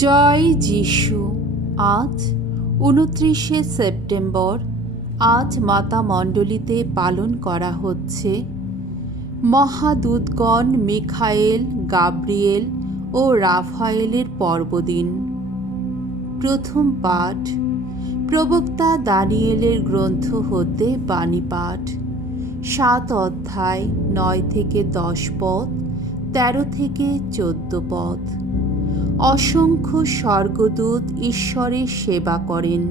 জয় যিশু। আজ ২৯শে সেপ্টেম্বর। আজ মাতা মণ্ডলীতে পালন করা হচ্ছে মহাদূতগণ মিখায়েল, গাব্রিয়েল ও রাফায়েলের পর্বদিন। প্রথম পাঠ প্রবক্তা দানিয়েলের গ্রন্থ হতে বাণী পাঠ। ৭ অধ্যায় ৯ থেকে ১০ পদ, ১৩ থেকে ১৪ পদ। অসংখ্য স্বর্গদূত ঈশ্বরের সেবা করেন।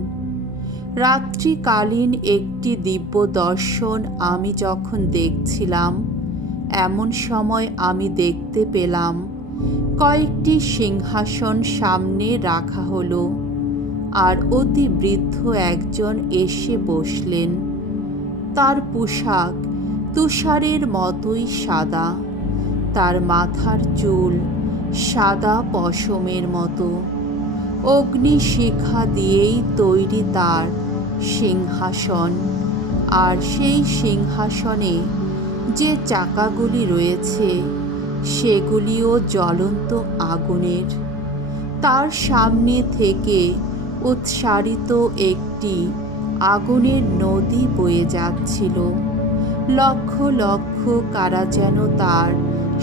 রাত্রিকালীন একটি দিব্য দর্শন আমি যখন দেখছিলাম, এমন সময় আমি দেখতে পেলাম কয়েকটি সিংহাসন সামনে রাখা হলো, আর অতি বৃদ্ধ একজন এসে বসলেন। তার পোশাক তুষারের মতোই সাদা, তার মাথার চুল সাদা পশমের মতো। অগ্নিশিখা দিয়েই তৈরি তার সিংহাসন, আর সেই সিংহাসনে যে চাকাগুলি রয়েছে সেগুলিও জ্বলন্ত আগুনের। তার সামনে থেকে উৎসারিত একটি আগুনের নদী বয়ে যাচ্ছিল। লক্ষ লক্ষ কারা যেন তার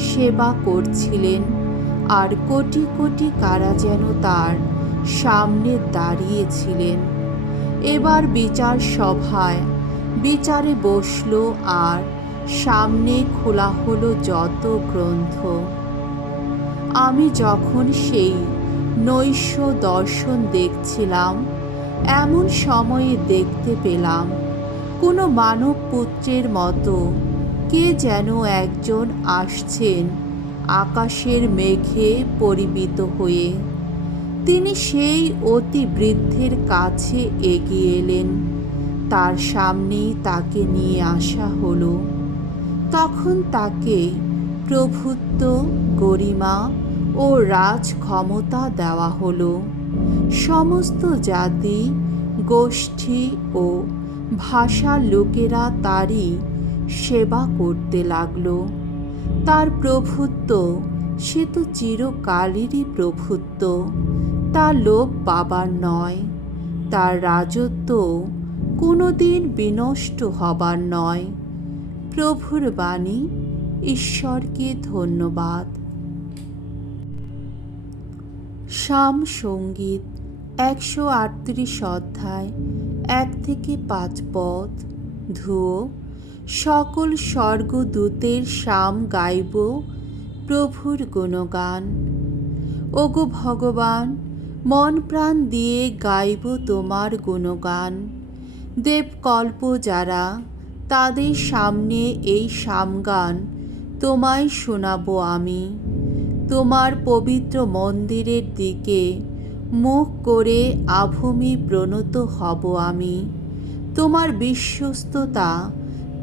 সেবা করছিলেন, আর কোটি কোটি কারা যেন তার সামনে দাঁড়িয়েছিলেন। এবার বিচার সভায় বিচারে বসল, আর সামনে খোলা হলো যত গ্রন্থ। আমি যখন সেই নৈশ দর্শন দেখছিলাম, এমন সময়ে দেখতে পেলাম কোনো মানব পুত্রের মতো কে যেন একজন আসছেন আকাশের মেঘে পরিবৃত হয়ে। তিনি সেই অতি বৃদ্ধের কাছে এগিয়ে এলেন। তার সামনেই তাকে নিয়ে আসা হলো। তখন তাকে প্রভুত্ব, গরিমা ও রাজ ক্ষমতা দেওয়া হলো। সমস্ত জাতি, গোষ্ঠী ও ভাষার লোকেরা তারই সেবা করতে লাগলো। তার প্রভুত্ব সে তো চিরকালেরই প্রভুত্ব, তা লোপ পাবার নয়। তার রাজত্ব কোনোদিন বিনষ্ট হবার নয়। প্রভুর বাণী। ঈশ্বরকে ধন্যবাদ। সাম সঙ্গীত ১৩৮ অধ্যায় ১ থেকে ৫ পদ। ধুয়ো। সকল স্বর্গদূতের সাম গাইব প্রভুর গুণগান। ওগো ভগবান, মন প্রাণ দিয়ে গাইব তোমার গুণগান। দেবকল্প যারা, তাদের সামনে এই সামগান তোমায় শোনাবো আমি। তোমার পবিত্র মন্দিরের দিকে মুখ করে আভূমি প্রণত হব আমি। তোমার বিশ্বস্ততা,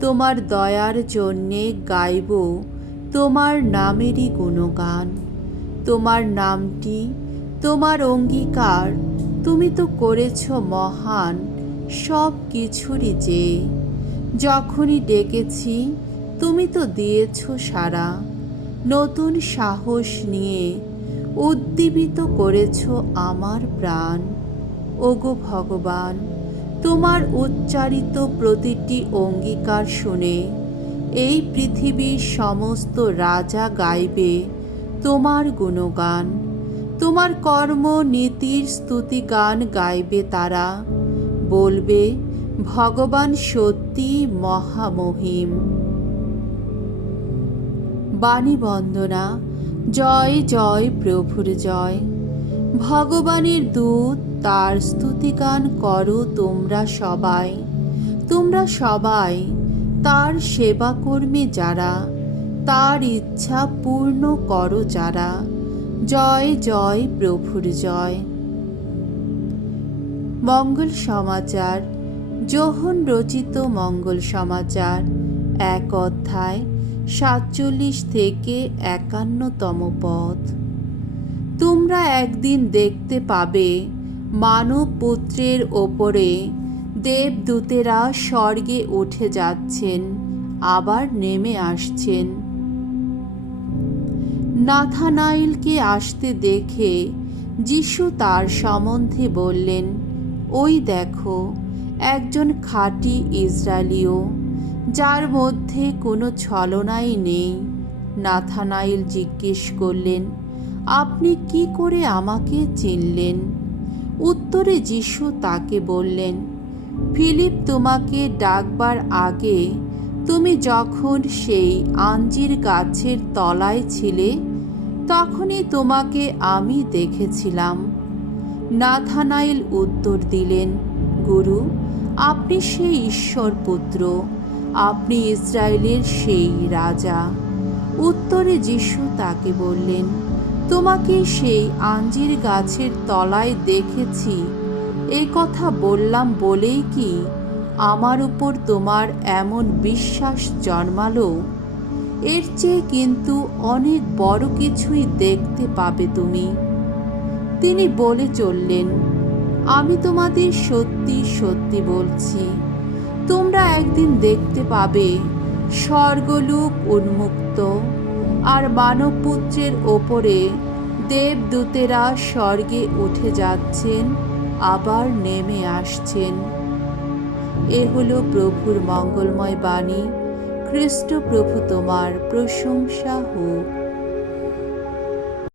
তোমার দয়ার জন্যে গাইব তোমার নামেরই গুণগান। তোমার নামটি, তোমার অঙ্গীকার তুমি তো করেছ মহান সব কিছুরই যে। যখনই ডেকেছি তুমি তো দিয়েছ সাড়া। নতুন সাহস নিয়ে উদ্দীপিত করেছ আমার প্রাণ। ওগো ভগবান, তোমার উচ্চারিত প্রতিটি অঙ্গীকার শুনে এই পৃথিবীর সমস্ত রাজা গাইবে তোমার গুণগান। তোমার কর্ম নীতির স্তুতিগান গাইবে তারা, বলবে ভগবান সত্যি মহামহিম। বাণী বন্দনা। জয় জয় প্রভুর জয়। ভগবানের দূত, তার স্তুতিগান করো তোমরা সবাই। তোমরা সবাই তার সেবাকর্মী যারা, তার ইচ্ছা পূর্ণ করো যারা। জয় জয় প্রভুর জয়। মঙ্গল সমাচার। যোহন রচিত মঙ্গল সমাচার ১ অধ্যায় ৪৭ থেকে ৫১তম পদ। তোমরা একদিন দেখতে পাবে মানব পুত্রের ওপরে দেবদূতেরা স্বর্গে উঠে যাচ্ছেন, আবার নেমে আসছেন। নাথানাইলকে আসতে দেখে যিশু তার সম্বন্ধে বললেন, ওই দেখো একজন খাঁটি ইসরায়েলীয়, যার মধ্যে কোনো ছলনাই নেই। নাথানাইল জিজ্ঞেস করলেন, আপনি কি করে আমাকে চিনলেন? উত্তরে যিশু তাকে বললেন, ফিলিপ তোমাকে ডাকবার আগে তুমি যখন সেই আঞ্জির গাছের তলায় ছিলে, তখনই তোমাকে আমি দেখেছিলাম। নাথানাইল উত্তর দিলেন, গুরু, আপনি সেই ঈশ্বর পুত্র, আপনি ইসরায়েলের সেই রাজা। উত্তরে যিশু তাকে বললেন, তোমাকে সেই আঞ্জির গাছের তলায় দেখেছি এই কথা বললাম বলেই কি আমার উপর তোমার এমন বিশ্বাস জন্মালো? এর চেয়ে কিন্তু অনেক বড় কিছুই দেখতে পাবে তুমি। তিনি বলে চললেন, আমি তোমাদের সত্যি সত্যি বলছি, তোমরা একদিন দেখতে পাবে স্বর্গলোক উন্মুক্ত, আর মানবপুত্রের ওপরে দেবদূতেরা স্বর্গে উঠে যাচ্ছেন, আবার নেমে আসছেন। এ হলো প্রভুর মঙ্গলময় বাণী। খ্রিস্ট প্রভু তোমার প্রশংসা হোক।